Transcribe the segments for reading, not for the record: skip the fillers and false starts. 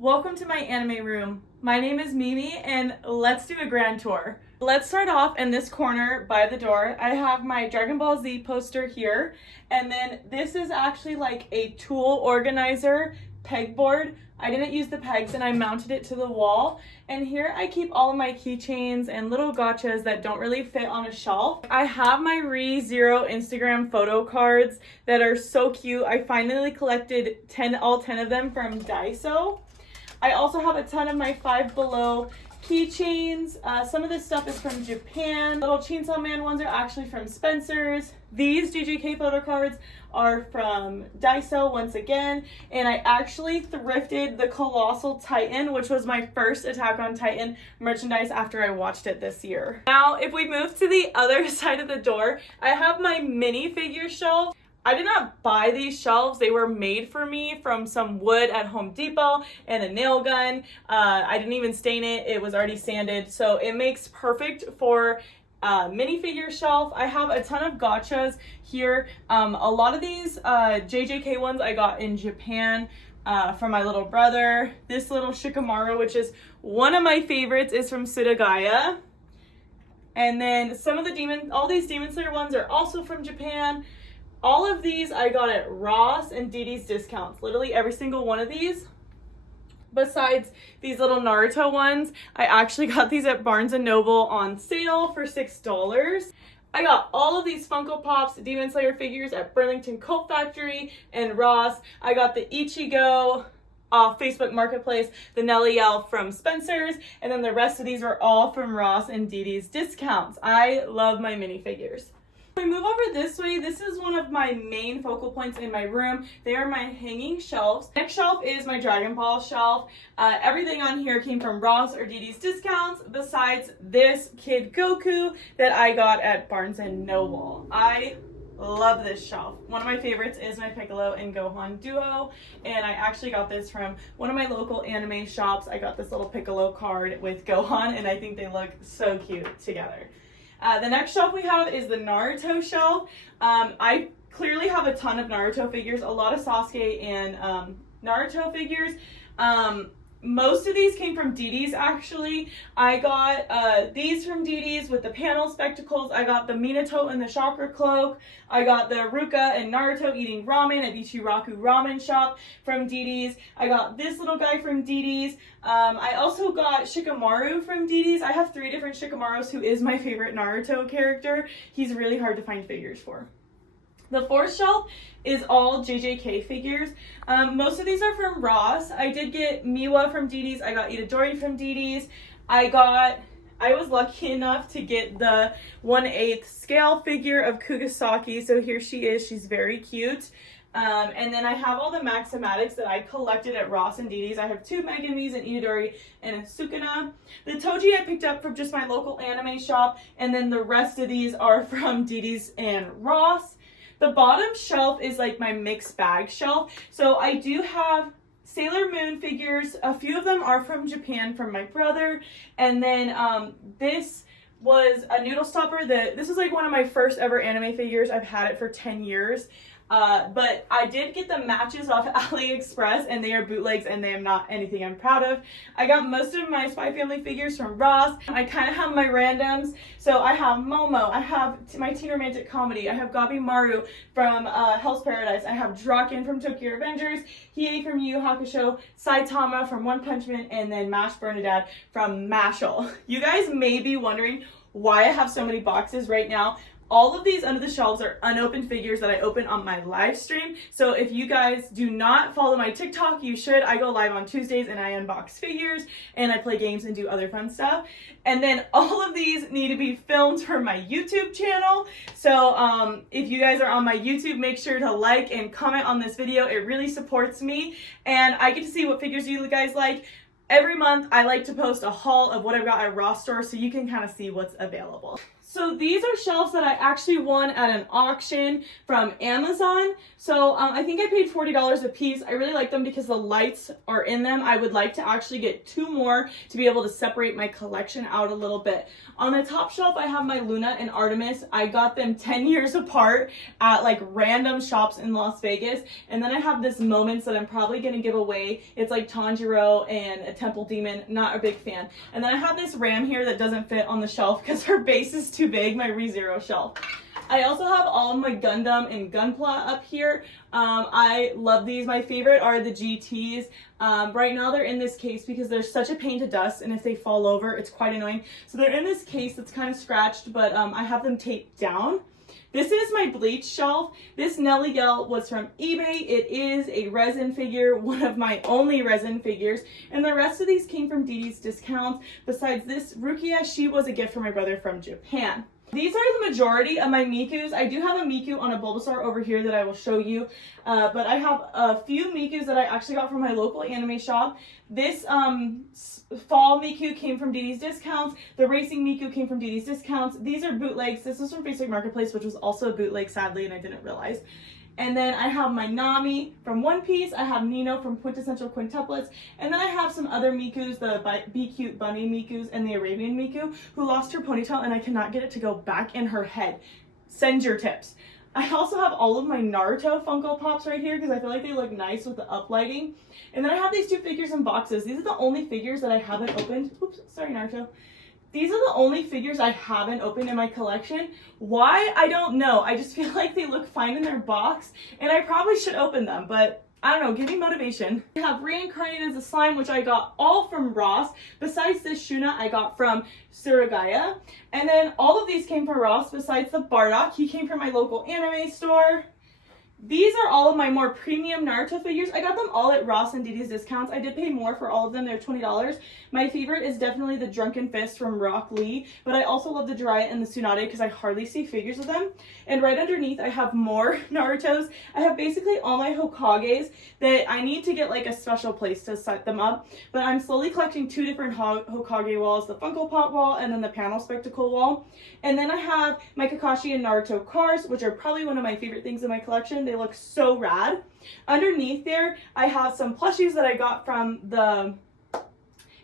Welcome to my anime room. My name is Mimi and let's do a grand tour. Let's start off in this corner by the door. I have my Dragon Ball Z poster here, and then this is actually like a tool organizer pegboard. I didn't use the pegs and I mounted it to the wall, and here I keep all of my keychains and little gotchas that don't really fit on a shelf. I have my ReZero Instagram photo cards that are so cute. I finally collected all 10 of them from Daiso. I also have a ton of my Five Below keychains. Some of this stuff is from Japan. Little Chainsaw Man ones are actually from Spencer's. These JJK photo cards are from Daiso once again. And I actually thrifted the Colossal Titan, which was my first Attack on Titan merchandise after I watched it this year. Now, if we move to the other side of the door, I have my minifigure shelf. I did not buy these shelves. They were made for me from some wood at Home Depot and a nail gun. I didn't even stain it. It was already sanded. So it makes perfect for minifigure shelf. I have a ton of gotchas here. A lot of these JJK ones I got in Japan from my little brother. This little Shikamaru, which is one of my favorites, is from Sudagaya. And then some of all these Demon Slayer ones are also from Japan. All of these I got at Ross and DD's discounts. Literally every single one of these. Besides these little Naruto ones, I actually got these at Barnes & Noble on sale for $6. I got all of these Funko Pops Demon Slayer figures at Burlington Coat Factory and Ross. I got the Ichigo off Facebook Marketplace, the Nelly Elf from Spencer's, and then the rest of these are all from Ross and DD's discounts. I love my minifigures. If we move over this way, this is one of my main focal points in my room. They are my hanging shelves. Next shelf is my Dragon Ball shelf. Everything on here came from Ross or DD's discounts, besides this Kid Goku that I got at Barnes & Noble. I love this shelf. One of my favorites is my Piccolo and Gohan duo, and I actually got this from one of my local anime shops. I got this little Piccolo card with Gohan, and I think they look so cute together. The next shelf we have is the Naruto shelf. I clearly have a ton of Naruto figures, a lot of Sasuke and Naruto figures. Most of these came from DD's actually. I got these from DD's with the panel spectacles. I got the Minato and the chakra cloak. I got the Ruka and Naruto eating ramen at Ichiraku Ramen Shop from DD's. I got this little guy from DD's. I also got Shikamaru from DD's. I have 3 different Shikamarus, who is my favorite Naruto character. He's really hard to find figures for. The fourth shelf is all JJK figures. Most of these are from Ross. I did get Miwa from DD's. I got Itadori from DD's. I was lucky enough to get the 1/8 scale figure of Kugisaki. So here she is. She's very cute. And then I have all the Maximatics that I collected at Ross and DD's. I have 2 Megumis, an Itadori, and a Sukuna. The Toji I picked up from just my local anime shop, and then the rest of these are from DD's and Ross. The bottom shelf is like my mixed bag shelf. So I do have Sailor Moon figures. A few of them are from Japan from my brother. And then this was a noodle stopper. This is like one of my first ever anime figures. I've had it for 10 years. But I did get the matches off AliExpress, and they are bootlegs, and they are not anything I'm proud of. I got most of my Spy Family figures from Ross. I kind of have my randoms. So I have Momo, I have my Teen Romantic Comedy, I have Gabi Maru from Hell's Paradise, I have Draken from Tokyo Revengers, Hiei from Yu Yu Hakusho, Saitama from One Punch Man, and then Mash Bernadette from Mashal. You guys may be wondering why I have so many boxes right now. All of these under the shelves are unopened figures that I open on my live stream. So if you guys do not follow my TikTok, you should. I go live on Tuesdays and I unbox figures and I play games and do other fun stuff. And then all of these need to be filmed for my YouTube channel. So if you guys are on my YouTube, make sure to like and comment on this video. It really supports me, and I get to see what figures you guys like. Every month I like to post a haul of what I've got at Ross store, so you can kind of see what's available. So these are shelves that I actually won at an auction from Amazon. So I think I paid $40 a piece. I really like them because the lights are in them. I would like to actually get 2 more to be able to separate my collection out a little bit. On the top shelf, I have my Luna and Artemis. I got them 10 years apart at like random shops in Las Vegas. And then I have this Moments that I'm probably going to give away. It's like Tanjiro and a Temple Demon. Not a big fan. And then I have this Ram here that doesn't fit on the shelf because her base is too big, my ReZero shelf. I also have all of my Gundam and Gunpla up here. I love these. My favorite are the GTs. Right now they're in this case because they're such a pain to dust, and if they fall over, it's quite annoying. So they're in this case that's kind of scratched, but I have them taped down. This is my bleach shelf. This Nelly Yell was from eBay. It is a resin figure, one of my only resin figures, and the rest of these came from Dee Dee's Discounts. Besides this Rukia, she was a gift from my brother from Japan. These are the majority of my Mikus. I do have a Miku on a Bulbasaur over here that I will show you, but I have a few Mikus that I actually got from my local anime shop. This fall Miku came from Dee Dee's Discounts. The racing Miku came from Dee Dee's Discounts. These are bootlegs. This is from Facebook Marketplace, which was also a bootleg, sadly, and I didn't realize. And then I have my Nami from One Piece. I have Nino from Quintessential Quintuplets. And then I have some other Mikus, the Be Cute Bunny Mikus and the Arabian Miku, who lost her ponytail and I cannot get it to go back in her head. Send your tips. I also have all of my Naruto Funko Pops right here because I feel like they look nice with the uplighting. And then I have these 2 figures in boxes. These are the only figures that I haven't opened. Oops, sorry Naruto. These are the only figures I haven't opened in my collection. Why? I don't know. I just feel like they look fine in their box, and I probably should open them, but I don't know, give me motivation. I have Reincarnated as a Slime, which I got all from Ross. Besides this Shuna, I got from Suragaya. And then all of these came from Ross, besides the Bardock. He came from my local anime store. These are all of my more premium Naruto figures. I got them all at Ross and Dee Dee's Discounts. I did pay more for all of them. They're $20. My favorite is definitely the Drunken Fist from Rock Lee, but I also love the Jiraiya and the Tsunade because I hardly see figures of them. And right underneath, I have more Narutos. I have basically all my Hokages that I need to get like a special place to set them up, but I'm slowly collecting 2 different Hokage walls, the Funko Pop wall and then the Panel Spectacle wall. And then I have my Kakashi and Naruto cars, which are probably one of my favorite things in my collection. They look so rad. Underneath there, I have some plushies that I got from the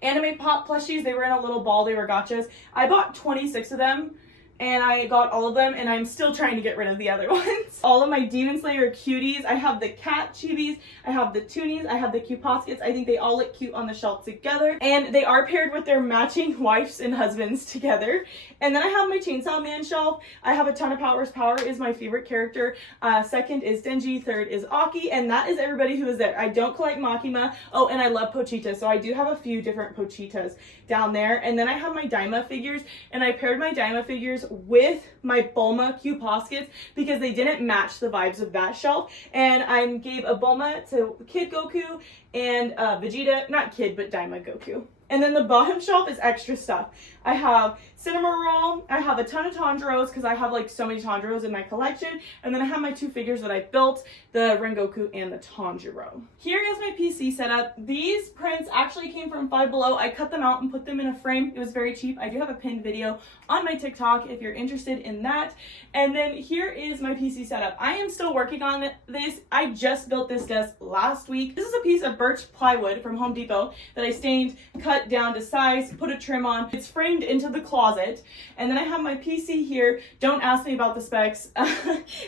Anime Pop plushies. They were in a little ball. They were gotchas. I bought 26 of them, and I got all of them, and I'm still trying to get rid of the other ones. All of my Demon Slayer cuties. I have the cat chibis, I have the toonies, I have the Cuposkets. I think they all look cute on the shelf together, and they are paired with their matching wives and husbands together. And then I have my Chainsaw Man shelf. I have a ton of powers. Power is my favorite character. Second is Denji, third is Aki, and that is everybody who is there. I don't collect Makima. Oh, and I love Pochita, so I do have a few different Pochitas down there. And then I have my Daima figures, and I paired my Daima figures with my Bulma Cuposkets because they didn't match the vibes of that shelf. And I gave a Bulma to Kid Goku and Vegeta, not Kid, but Daima Goku. And then the bottom shelf is extra stuff. I have Cinema Roll. I have a ton of Tanjiros because I have like so many Tanjiros in my collection. And then I have my 2 figures that I built, the Rengoku and the Tanjiro. Here is my PC setup. These prints actually came from Five Below. I cut them out and put them in a frame. It was very cheap. I do have a pinned video on my TikTok if you're interested in that. And then here is my PC setup. I am still working on this. I just built this desk last week. This is a piece of birch plywood from Home Depot that I stained, cut down to size, put a trim on. It's framed into the closet. And then I have my PC here. Don't ask me about the specs,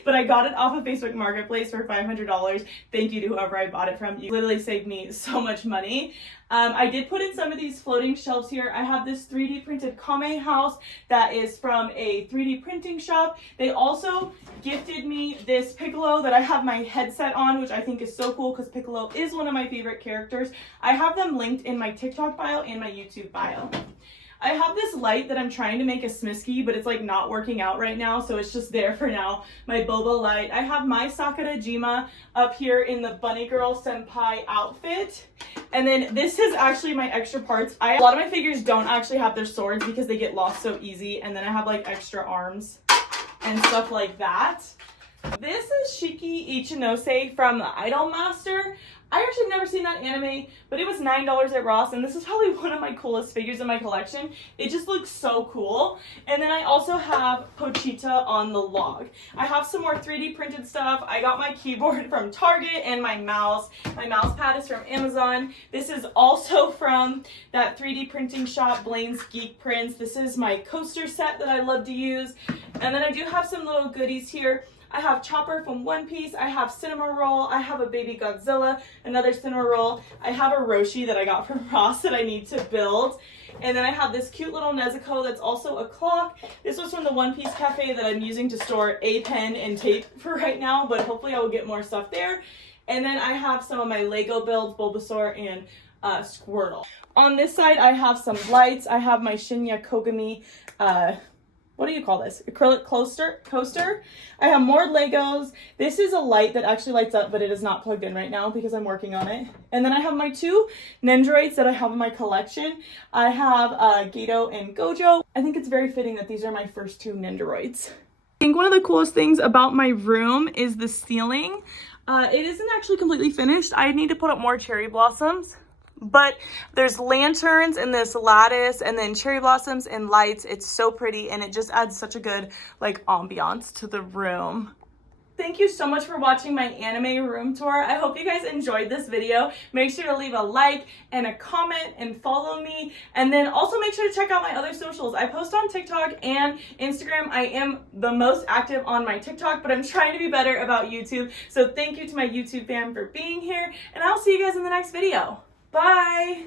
but I got it off of Facebook Marketplace for $500. Thank you to whoever I bought it from. You literally saved me so much money. I did put in some of these floating shelves here. I have this 3D printed Kame house that is from a 3D printing shop. They also gifted me this Piccolo that I have my headset on, which I think is so cool because Piccolo is one of my favorite characters. I have them linked in my TikTok bio and my YouTube bio. I have this light that I'm trying to make a Smisky, but it's like not working out right now, so it's just there for now. My boba light. I have my Sakurajima up here in the Bunny Girl Senpai outfit. And then this is actually my extra parts. A lot of my figures don't actually have their swords because they get lost so easy. And then I have like extra arms and stuff like that. This is Shiki Ichinose from the Idol Master. I actually have never seen that anime, but it was $9 at Ross, and this is probably one of my coolest figures in my collection. It just looks so cool. And then I also have Pochita on the log. I have some more 3D printed stuff. I got my keyboard from Target and my mouse. My mouse pad is from Amazon. This is also from that 3D printing shop, Blaine's Geek Prints. This is my coaster set that I love to use. And then I do have some little goodies here. I have Chopper from One Piece, I have Cinema Roll, I have a Baby Godzilla, another Cinema Roll, I have a Roshi that I got from Ross that I need to build, and then I have this cute little Nezuko that's also a clock. This was from the One Piece Cafe that I'm using to store a pen and tape for right now, but hopefully I will get more stuff there. And then I have some of my Lego builds, Bulbasaur and Squirtle. On this side I have some lights. I have my Shinya Kogami what do you call this? Acrylic coaster. I have more Legos. This is a light that actually lights up, but it is not plugged in right now because I'm working on it. And then I have my two Nendoroids that I have in my collection. I have Gato and Gojo. I think it's very fitting that these are my first two Nendoroids. I think one of the coolest things about my room is the ceiling. It isn't actually completely finished. I need to put up more cherry blossoms. But there's lanterns and this lattice and then cherry blossoms and lights. It's so pretty and it just adds such a good like ambiance to the room. Thank you so much for watching my anime room tour. I hope you guys enjoyed this video. Make sure to leave a like and a comment and follow me. And then also make sure to check out my other socials. I post on TikTok and Instagram. I am the most active on my TikTok, but I'm trying to be better about YouTube. So thank you to my YouTube fam for being here. And I'll see you guys in the next video. Bye!